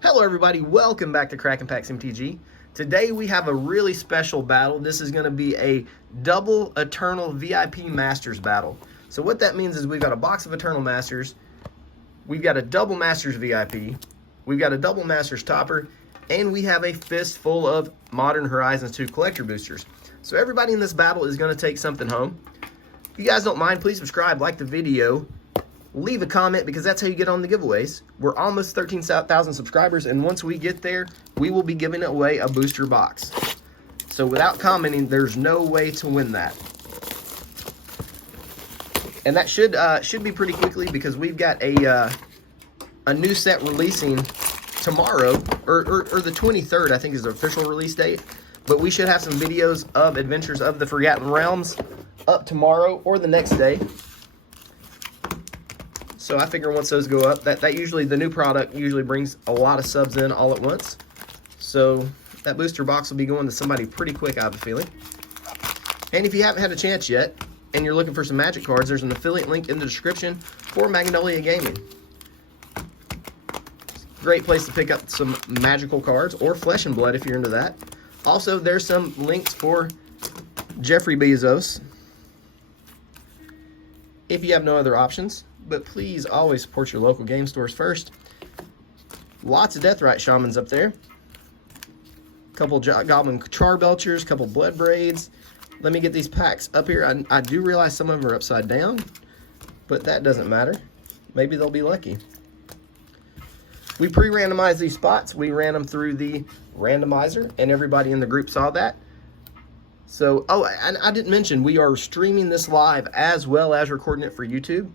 Hello everybody, welcome back to Crackin' Packs MTG. Today we have a really special battle. This is going to be a double Eternal VIP Masters battle. So what that means is we've got a box of Eternal Masters, we've got a double Masters VIP, we've got a double Masters Topper, and we have a fistful of Modern Horizons 2 collector boosters. So everybody in this battle is going to take something home. If you guys don't mind, please subscribe, like the video, leave a comment because that's how you get on the giveaways. We're almost 13,000 subscribers, and once we get there, we will be giving away a booster box. So without commenting, there's no way to win that. And that should be pretty quickly because we've got a new set releasing tomorrow, or the 23rd, I think is the official release date. But we should have some videos of Adventures of the Forgotten Realms up tomorrow or the next day. So I figure once those go up, that usually, the new product usually brings a lot of subs in all at once. So that booster box will be going to somebody pretty quick, I have a feeling. And if you haven't had a chance yet, and you're looking for some Magic cards, there's an affiliate link in the description for Magnolia Gaming. Great place to pick up some magical cards, or Flesh and Blood if you're into that. Also, there's some links for Jeffrey Bezos, if you have no other options. But please always support your local game stores first. Lots of Deathrite Shamans up there. Couple Goblin Charbelchers, couple Blood Braids. Let me get these packs up here. I do realize some of them are upside down, but that doesn't matter. Maybe they'll be lucky. We pre-randomized these spots. We ran them through the randomizer, and everybody in the group saw that. So, oh, and I didn't mention, we are streaming this live as well as recording it for YouTube.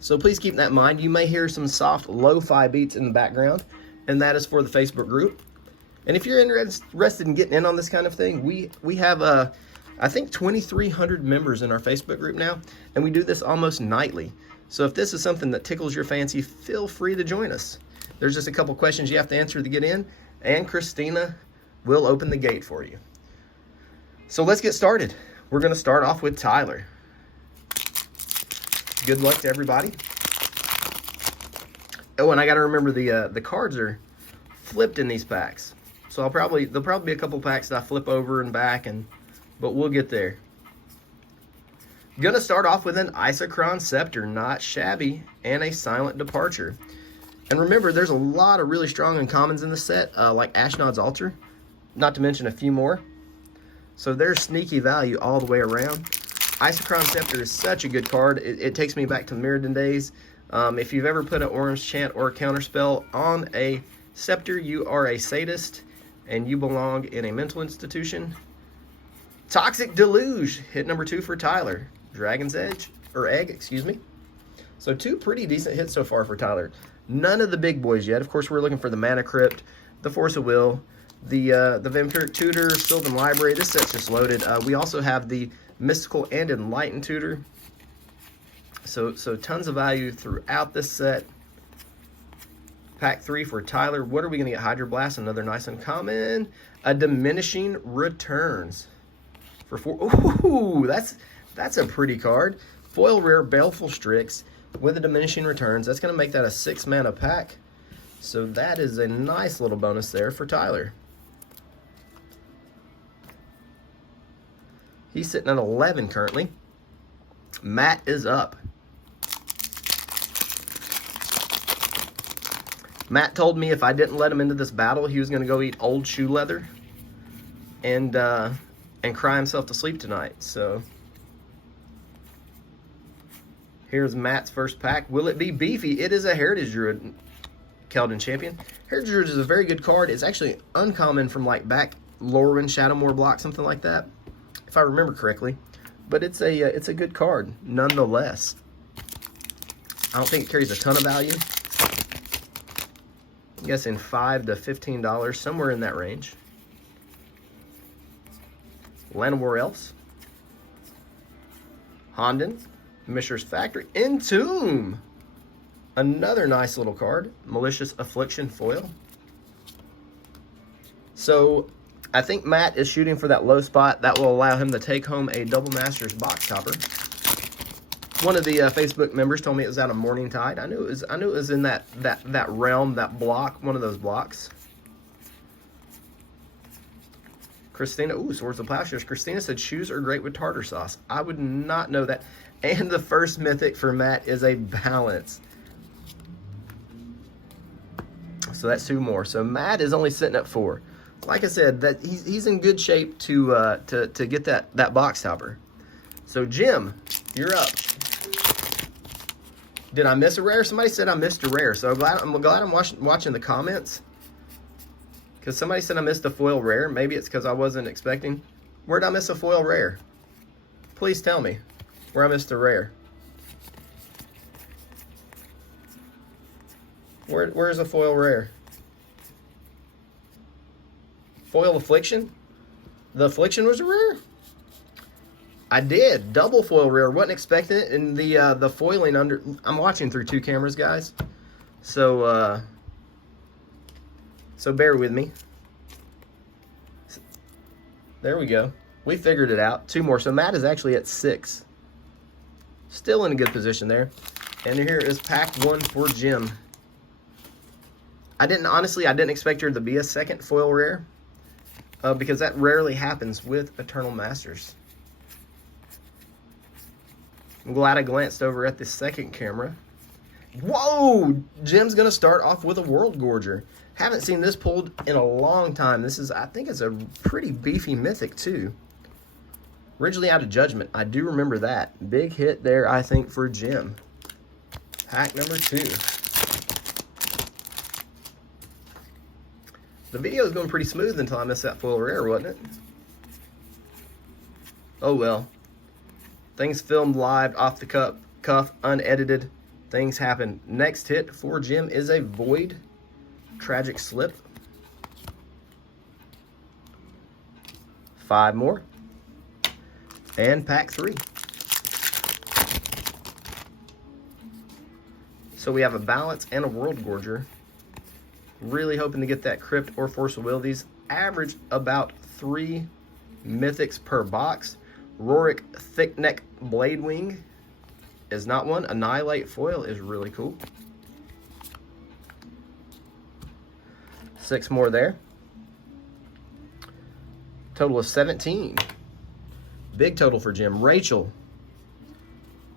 So please keep that in mind. You may hear some soft lo-fi beats in the background, and that is for the Facebook group. And if you're interested in getting in on this kind of thing, we have, I think, 2,300 members in our Facebook group now, and we do this almost nightly. So if this is something that tickles your fancy, feel free to join us. There's just a couple questions you have to answer to get in, and Christina will open the gate for you. So let's get started. We're going to start off with Tyler. Good luck to everybody. Oh, and I got to remember the cards are flipped in these packs. So there'll probably be a couple packs that I flip over and back, but we'll get there. Gonna start off with an Isochron Scepter, not shabby, and a Silent Departure. And remember, there's a lot of really strong uncommons in the set, like Ashnod's Altar, not to mention a few more. So there's sneaky value all the way around. Isochron Scepter is such a good card. It takes me back to Mirrodin days. If you've ever put an Orange Chant or a Counterspell on a Scepter, you are a sadist, and you belong in a mental institution. Toxic Deluge, hit number 2 for Tyler. Dragon's Egg, excuse me. So 2 pretty decent hits so far for Tyler. None of the big boys yet. Of course, we're looking for the Mana Crypt, the Force of Will, the Vampiric Tutor, Sylvan Library. This set's just loaded. We also have the Mystical and Enlightened Tutor. So tons of value throughout this set. Pack 3 for Tyler. What are we going to get? Hydroblast, another nice uncommon. A Diminishing Returns for 4. Ooh, that's a pretty card. Foil rare Baleful Strix with a Diminishing Returns. That's going to make that a 6-mana pack. So that is a nice little bonus there for Tyler. He's sitting at 11 currently. Matt is up. Matt told me if I didn't let him into this battle, he was going to go eat old shoe leather and cry himself to sleep tonight. So here's Matt's first pack. Will it be beefy? It is a Heritage Druid, Keldon Champion. Heritage Druid is a very good card. It's actually uncommon from like back Lorwyn, Shadowmoor block, something like that, if I remember correctly. But it's a good card nonetheless. I don't think it carries a ton of value. I'm guessing $5 to $15, somewhere in that range. Llanowar Elves, Honden, Mishra's Factory, Entomb. Another nice little card. Malicious Affliction foil. So I think Matt is shooting for that low spot. That will allow him to take home a Double Masters box topper. One of the Facebook members told me it was out of Morning Tide. I knew it was in that realm, that block, one of those blocks. Christina, ooh, Swords of Plowshares. Christina said shoes are great with tartar sauce. I would not know that. And the first mythic for Matt is a balance. So that's 2 more. So Matt is only sitting at 4. Like I said, that he's in good shape to get that box topper. So Jim, you're up. Did I miss a rare? Somebody said I missed a rare. So I'm glad I'm watching the comments. Because somebody said I missed a foil rare. Maybe it's because I wasn't expecting. Where did I miss a foil rare? Please tell me where I missed a rare. Where's a foil rare? Foil Affliction? The Affliction was a rare? I did. Double foil rare. Wasn't expecting it. And the foiling under... I'm watching through 2 cameras, guys. So, so bear with me. There we go. We figured it out. 2 more. So Matt is actually at 6. Still in a good position there. And here is pack 1 for Jim. Honestly, I didn't expect there to be a second foil rare. Because that rarely happens with Eternal Masters. I'm glad I glanced over at the second camera. Whoa! Jim's going to start off with a World Gorger. Haven't seen this pulled in a long time. This is, I think it's a pretty beefy mythic too. Originally out of Judgment. I do remember that. Big hit there, I think, for Jim. Pack number 2. The video was going pretty smooth until I missed that foil rare, wasn't it? Oh well. Things filmed live, off the cuff, unedited. Things happen. Next hit for Jim is a Void Tragic Slip. 5 more. And pack 3. So we have a Balance and a World Gorger. Really hoping to get that Crypt or Force of Will. These average about 3 mythics per box. Rorik Thickneck Bladewing is not one. Annihilate foil is really cool. 6 more there. Total of 17. Big total for Jim. Rachel,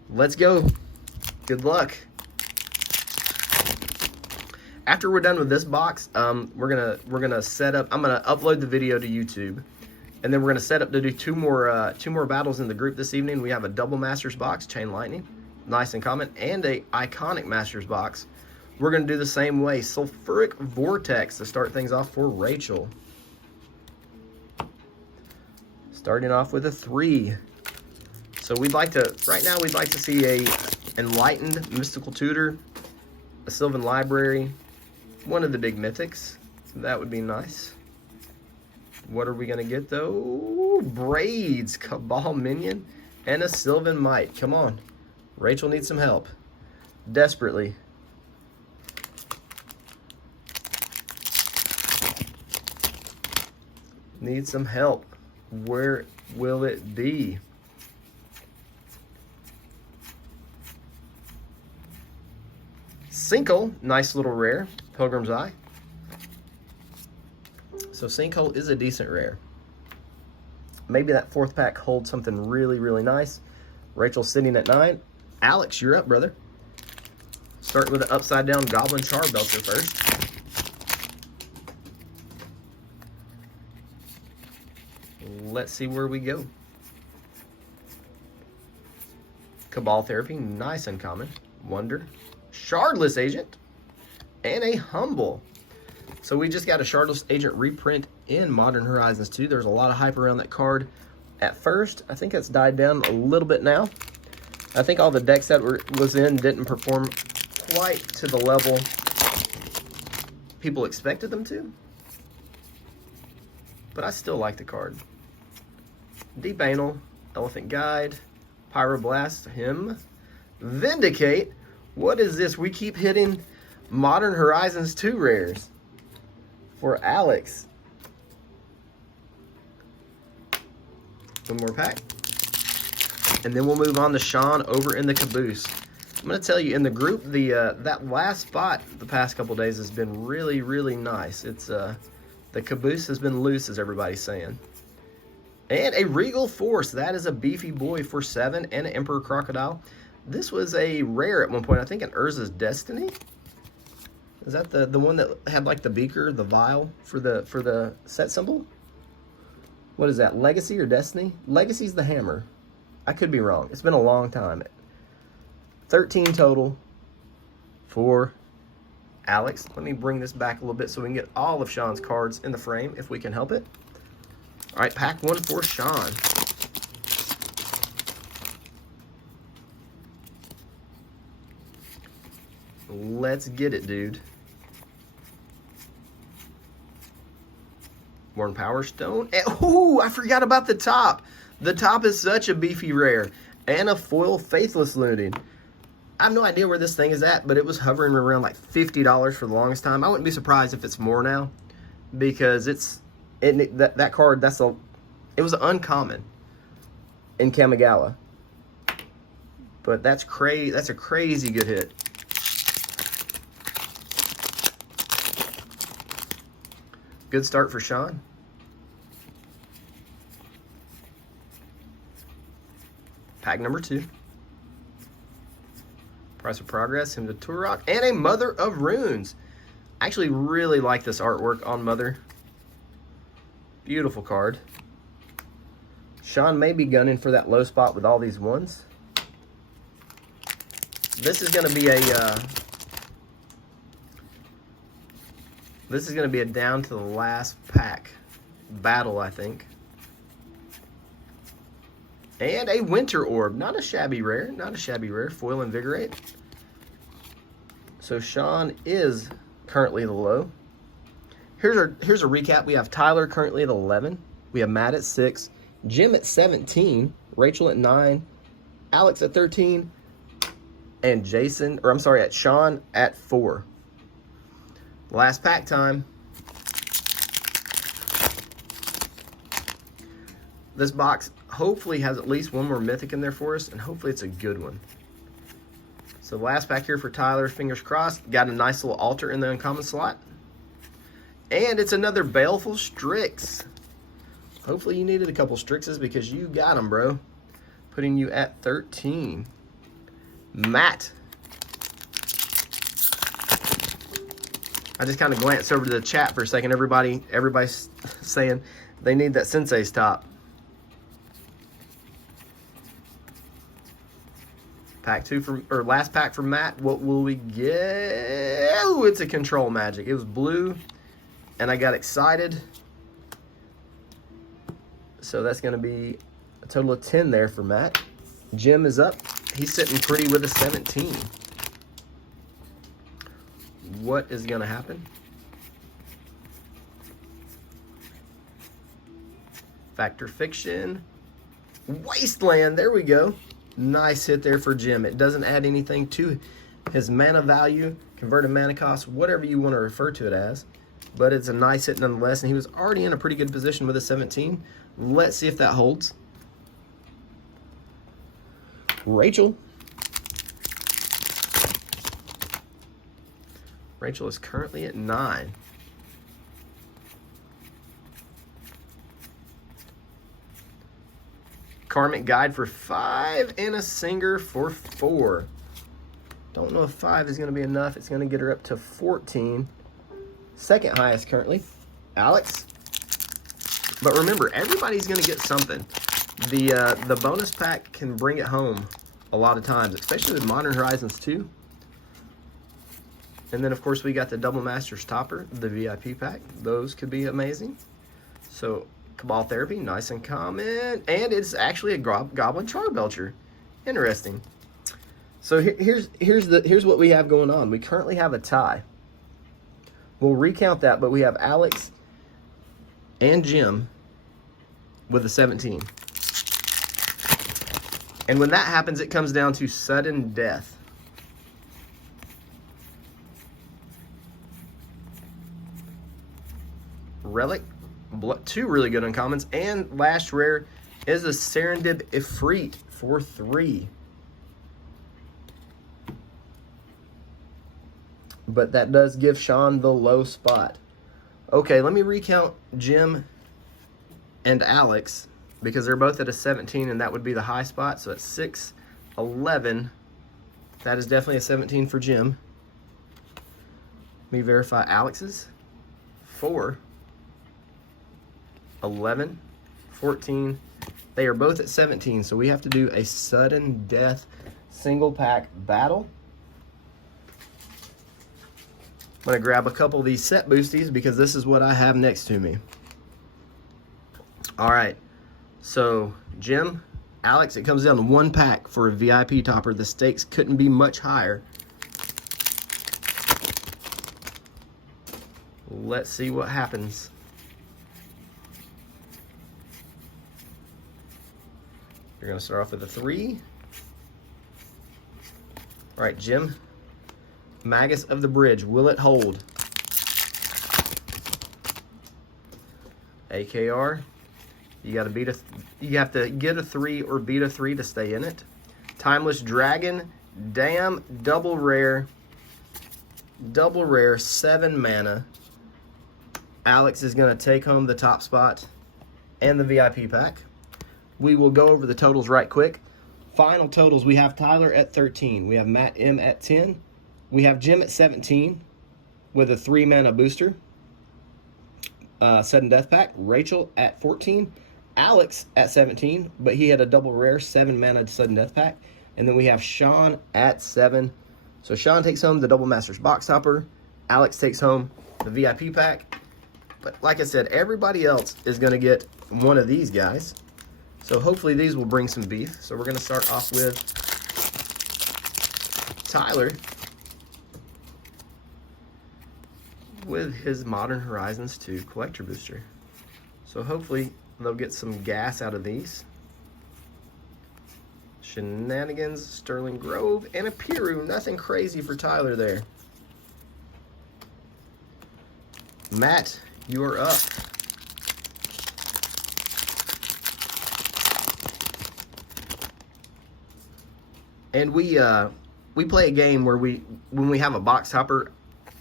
let's go. Good luck. After we're done with this box, we're gonna set up. I'm gonna upload the video to YouTube, and then we're gonna set up to do two more battles in the group this evening. We have a double Masters box, Chain Lightning, nice and common, and a iconic Masters box. We're gonna do the same way. Sulfuric Vortex to start things off for Rachel. Starting off with a 3. So we'd like to, right now we'd like to see a Enlightened Mystical Tutor, a Sylvan Library, one of the big mythics. That would be nice. What are we going to get though? Braids, Cabal Minion, and a Sylvan Might. Come on. Rachel needs some help. Desperately. Needs some help. Where will it be? Sinkhole, nice little rare. Pilgrim's Eye. So Sinkhole is a decent rare. Maybe that 4th pack holds something really, really nice. Rachel's sitting at 9. Alex, you're up, brother. Starting with an upside down Goblin Charbelcher first. Let's see where we go. Cabal Therapy, nice and common. Wonder. Shardless Agent, and a Humble. So we just got a Shardless Agent reprint in Modern Horizons 2. There's a lot of hype around that card at first. I think it's died down a little bit now. I think all the decks that was in didn't perform quite to the level people expected them to. But I still like the card. Deep Anal, Elephant Guide, Pyroblast, him. Vindicate. What is this? We keep hitting Modern Horizons 2 rares for Alex. One more pack. And then we'll move on to Sean over in the caboose. I'm going to tell you, in the group, that last spot the past couple days has been really, really nice. It's the caboose has been loose, as everybody's saying. And a Regal Force. That is a beefy boy for 7, and an Emperor Crocodile. This was a rare at one point, I think, in Urza's Destiny. Is that the one that had like the beaker, the vial for the set symbol? What is that, Legacy or Destiny? Legacy's the hammer. I could be wrong. It's been a long time. 13 total for Alex. Let me bring this back a little bit so we can get all of Sean's cards in the frame, if we can help it. All right, pack 1 for Sean. Let's get it, dude. Worn Power Stone. Oh, I forgot about the top. The top is such a beefy rare. And a foil Faithless Looting. I have no idea where this thing is at, but it was hovering around like $50 for the longest time. I wouldn't be surprised if it's more now, because that card, it was uncommon in Kamigawa. But that's a crazy good hit. Good start for Sean. Pack number 2. Price of Progress, Hymn to Turok, and a Mother of Runes. I actually really like this artwork on Mother. Beautiful card. Sean may be gunning for that low spot with all these ones. This is going to be a down to the last pack battle, I think. And a Winter Orb. Not a shabby rare. Not a shabby rare. Foil Invigorate. So Sean is currently the low. Here's a recap. We have Tyler currently at 11. We have Matt at 6. Jim at 17. Rachel at 9. Alex at 13. And Sean at 4. Last pack time. This box hopefully has at least one more mythic in there for us, and hopefully it's a good one. So last pack here for Tyler, fingers crossed. Got a nice little altar in the uncommon slot. And it's another Baleful Strix. Hopefully you needed a couple Strixes, because you got them, bro. Putting you at 13. Matt. I just kind of glanced over to the chat for a second. Everybody's saying they need that Sensei's top. Pack 2 last pack from Matt. What will we get? Oh, it's a Control Magic. It was blue, and I got excited. So that's going to be a total of 10 there for Matt. Jim is up. He's sitting pretty with a 17. What is going to happen? Factor Fiction. Wasteland. There we go. Nice hit there for Jim. It doesn't add anything to his mana value, converted mana cost, whatever you want to refer to it as. But it's a nice hit nonetheless, and he was already in a pretty good position with a 17. Let's see if that holds. Rachel. Rachel is currently at 9. Karmic Guide for 5, and a Singer for 4. Don't know if 5 is going to be enough. It's going to get her up to 14. Second highest currently. Alex. But remember, everybody's going to get something. The bonus pack can bring it home a lot of times, especially with Modern Horizons 2. And then, of course, we got the Double Masters Topper, the VIP pack. Those could be amazing. So, Cabal Therapy, nice and common. And it's actually a Goblin Charbelcher. Interesting. So here's what we have going on. We currently have a tie. We'll recount that, but we have Alex and Jim with a 17. And when that happens, it comes down to sudden death. Relic. 2 really good uncommons, and last rare is a Serendib Ifrit for 3. But that does give Sean the low spot. Okay, let me recount Jim and Alex because they're both at a 17 and that would be the high spot. So it's 6, 11. That is definitely a 17 for Jim. Let me verify Alex's. 4, 11, 14. They are both at 17, so we have to do a sudden death single pack battle. I'm going to grab a couple of these set boosties because this is what I have next to me. All right, so Jim, Alex, it comes down to 1 pack for a VIP topper. The stakes couldn't be much higher. Let's see what happens. You're going to start off with a 3. All right, Jim. Magus of the Bridge, will it hold? AKR, you got to beat you have to get a 3 or beat a 3 to stay in it. Timeless Dragon, damn, double rare, 7 mana. Alex is going to take home the top spot and the VIP pack. We will go over the totals right quick. Final totals, we have Tyler at 13. We have Matt M at 10. We have Jim at 17 with a 3 mana booster. Sudden Death pack. Rachel at 14. Alex at 17, but he had a double rare 7 mana Sudden Death pack. And then we have Sean at 7. So Sean takes home the Double Masters box topper. Alex takes home the VIP pack. But like I said, everybody else is going to get one of these guys. So hopefully these will bring some beef. So we're going to start off with Tyler with his Modern Horizons 2 collector booster. So hopefully they'll get some gas out of these. Shenanigans, Sterling Grove, and a Piru. Nothing crazy for Tyler there. Matt, you are up. And we play a game where when we have a box topper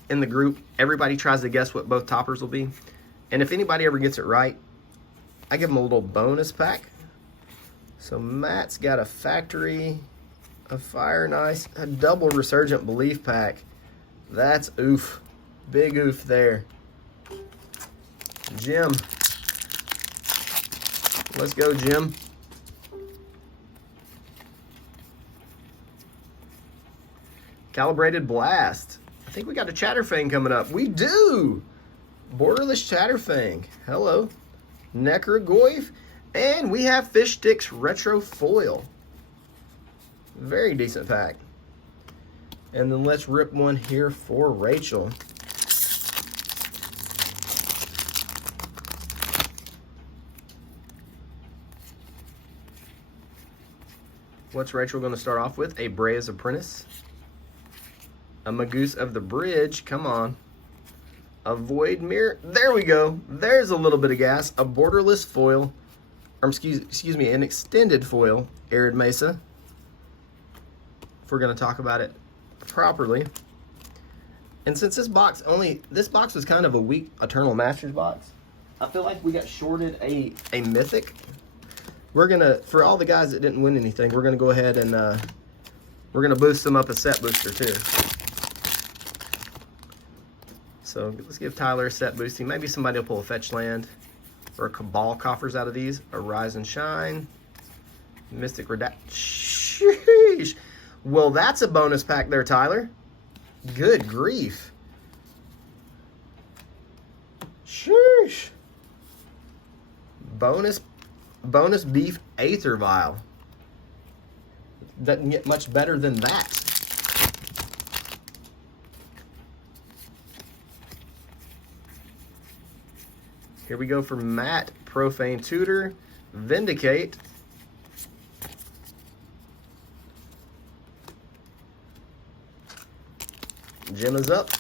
in the group, everybody tries to guess what both toppers will be. And if anybody ever gets it right, I give them a little bonus pack. So Matt's got a Factory, a Fire and Ice, a double Resurgent Belief pack. That's oof. Big oof there. Jim. Let's go, Jim. Calibrated Blast. I think we got a Chatterfang coming up. We do! Borderless Chatterfang. Hello. Necrogoyf. And we have Fish Sticks Retro Foil. Very decent pack. And then let's rip one here for Rachel. What's Rachel going to start off with? A Brea's Apprentice. A Magus of the Bridge. Come on. A Void Mirror. There we go. There's a little bit of gas. A Borderless Foil. Or excuse me, an Extended Foil. Arid Mesa. If we're going to talk about it properly. And since this box was kind of a weak Eternal Masters box, I feel like we got shorted a Mythic. We're going to, for all the guys that didn't win anything, we're going to go ahead and we're going to boost them up a set booster too. So let's give Tyler a set boosting. Maybe somebody will pull a Fetch Land or a Cabal Coffers out of these. A Rise and Shine. Mystic Redact. Sheesh. Well, that's a bonus pack there, Tyler. Good grief. Sheesh. Bonus Beef Aether Vial. Doesn't get much better than that. Here we go for Matt. Profane Tutor. Vindicate. Jim is up.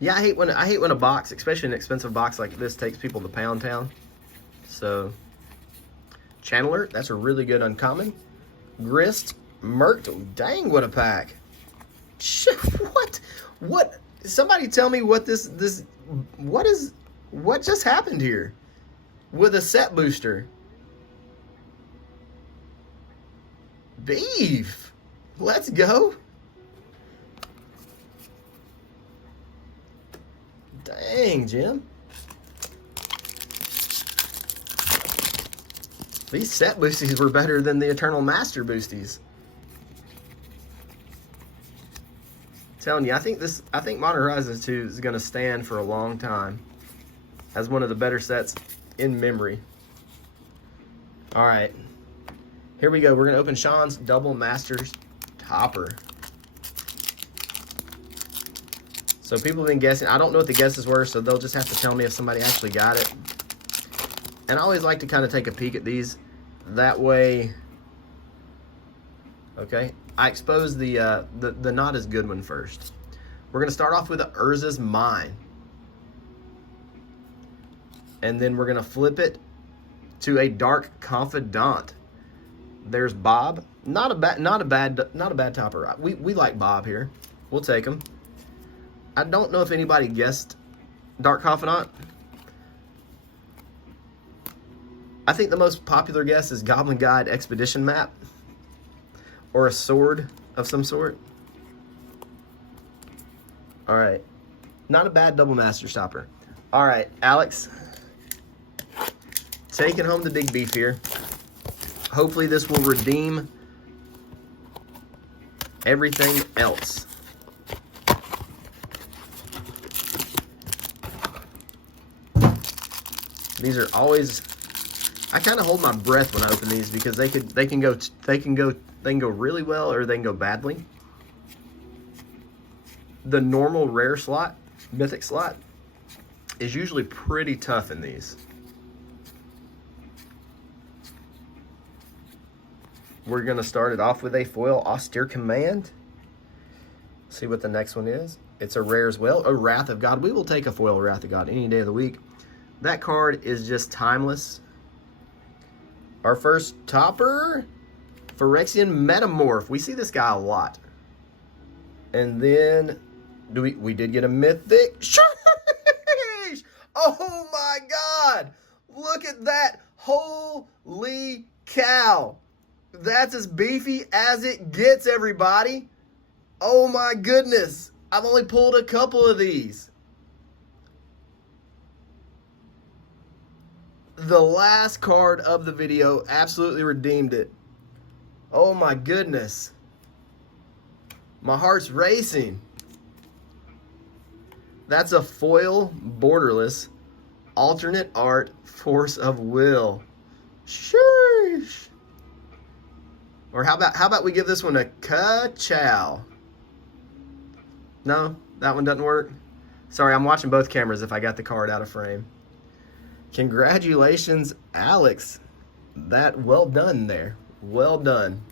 Yeah, I hate when a box, especially an expensive box like this, takes people to Pound Town. So, Chandler, that's a really good uncommon. Grist, Myrtle, dang, what a pack. What? What? Somebody tell me what what just happened here with a set booster? Beef. Let's go. Dang, Jim. These set boosties were better than the Eternal Master boosties. Telling you, I think Modern Horizons 2 is going to stand for a long time as one of the better sets in memory. All right. Here we go. We're going to open Sean's Double Masters Topper. So people have been guessing. I don't know what the guesses were, so they'll just have to tell me if somebody actually got it. And I always like to kind of take a peek at these. That way, okay, I expose the not as good one first. We're going to start off with the Urza's Mine. And then we're going to flip it to a Dark Confidant. There's Bob. Not a bad topper. We like Bob here. We'll take him. I don't know if anybody guessed Dark Confidant. I think the most popular guess is Goblin Guide Expedition Map. Or a sword of some sort. Alright. Not a bad double master stopper. Alright, Alex. Taking home the big beef here. Hopefully this will redeem everything else. These are always, I kind of hold my breath when I open these because they can go really well or they can go badly. The normal rare slot, mythic slot, is usually pretty tough in these. We're going to start it off with a foil Austere Command. See what the next one is. It's a rare as well. A Wrath of God. We will take a foil Wrath of God any day of the week. That card is just timeless. Our first topper, Phyrexian Metamorph. We see this guy a lot. And then we did get a mythic. Sheesh! Oh my God! Look at that! Holy cow! That's as beefy as it gets, everybody. Oh my goodness! I've only pulled a couple of these. The last card of the video absolutely redeemed it. Oh my goodness. My heart's racing. That's a foil borderless alternate art Force of Will. Sheesh. Or how about we give this one a ka-chow? No, that one doesn't work. Sorry, I'm watching both cameras if I got the card out of frame. Congratulations, Alex. Well done there. Well done.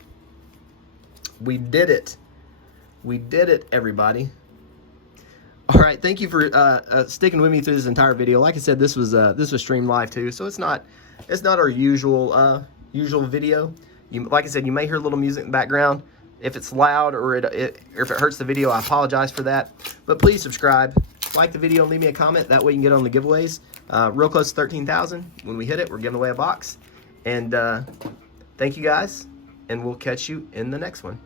We did it. We did it, everybody. All right, thank you for sticking with me through this entire video. Like I said, this was streamed live too, so it's not our usual video. Like I said, you may hear a little music in the background. If it's loud or if it hurts the video, I apologize for that. But please subscribe, like the video, and leave me a comment. That way you can get on the giveaways. Real close to 13,000. When we hit it, we're giving away a box. And thank you guys, and we'll catch you in the next one.